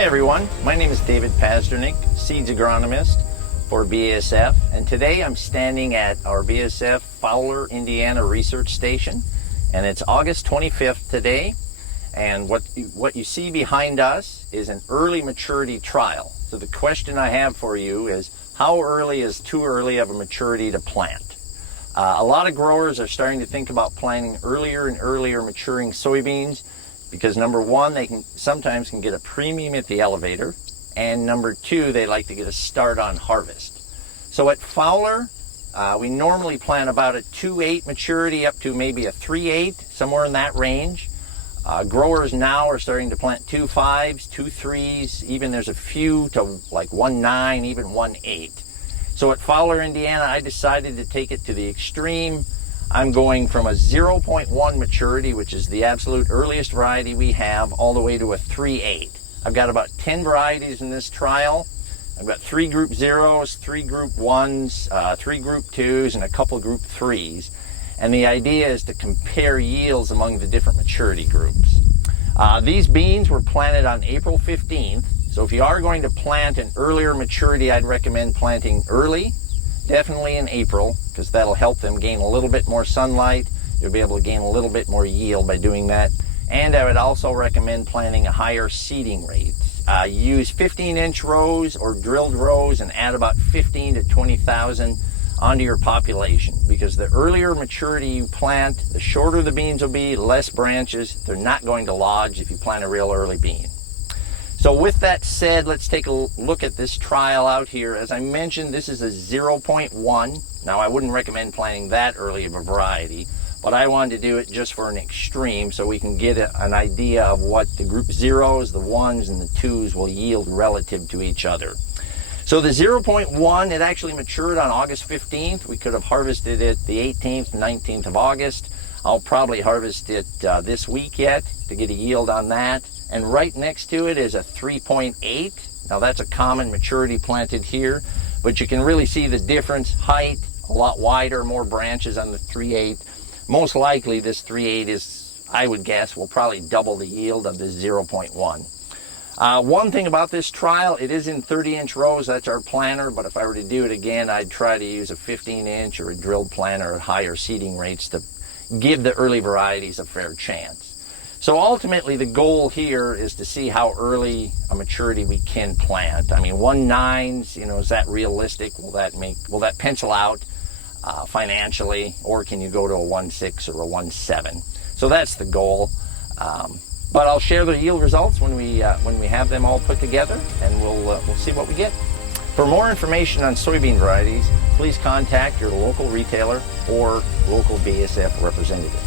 Hi everyone, my name is David Pazdernik, seeds agronomist for BASF, and today I'm standing at our BASF Fowler, Indiana research station, and it's August 25th today, and what you see behind us is an early maturity trial. So the question I have for you is, how early is too early of a maturity to plant? A lot of growers are starting to think about planting earlier and earlier maturing soybeans because number one, they sometimes can get a premium at the elevator, and number two, they like to get a start on harvest. So at Fowler, we normally plant about a 2.8 maturity up to maybe a 3.8, somewhere in that range. Growers now are starting to plant 2.5s, 2.3s, even there's a few to like 1.9, even 1.8. So at Fowler, Indiana, I decided to take it to the extreme. I'm going from a 0.1 maturity, which is the absolute earliest variety we have, all the way to a 3.8. I've got about 10 varieties in this trial. I've got 3 group 0s, 3 group 1s, 3 group 2s, and a couple group 3s. And the idea is to compare yields among the different maturity groups. These beans were planted on April 15th. So if you are going to plant an earlier maturity, I'd recommend planting early, definitely in April, because that'll help them gain a little bit more sunlight. You'll be able to gain a little bit more yield by doing that. And I would also recommend planting a higher seeding rate. Use 15-inch rows or drilled rows and add about 15 to 20,000 onto your population, because the earlier maturity you plant, the shorter the beans will be, less branches. They're not going to lodge if you plant a real early bean. So with that said, let's take a look at this trial out here. As I mentioned, this is a 0.1. Now I wouldn't recommend planting that early of a variety, but I wanted to do it just for an extreme so we can get an idea of what the group 0s, the 1s, and the 2s will yield relative to each other. So the 0.1, it actually matured on August 15th. We could have harvested it the 18th, 19th of August. I'll probably harvest it this week yet to get a yield on that. And right next to it is a 3.8. Now that's a common maturity planted here, but you can really see the difference. Height, a lot wider, more branches on the 3.8. Most likely this 3.8 is, I would guess, will probably double the yield of the 0.1. One thing about this trial, it is in 30-inch rows. That's our planter, but if I were to do it again, I'd try to use a 15-inch or a drilled planter at higher seeding rates to give the early varieties a fair chance. So ultimately, the goal here is to see how early a maturity we can plant. I mean, 1.9s, is that realistic? Will that pencil out financially, or can you go to a 1.6 or a 1.7? So that's the goal. But I'll share the yield results when we have them all put together, and we'll see what we get. For more information on soybean varieties, please contact your local retailer or local BASF representative.